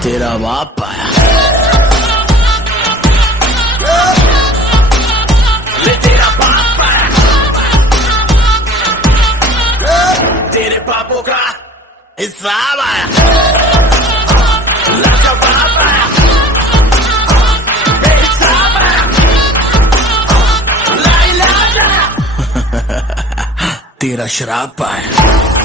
तेरा बाप आया। ले तेरा बाप आया। तेरे पापों का हिसाब आया। लाका बाप आया। बेहिसाब आया। ला इलाज आया। तेरा श्राप आया।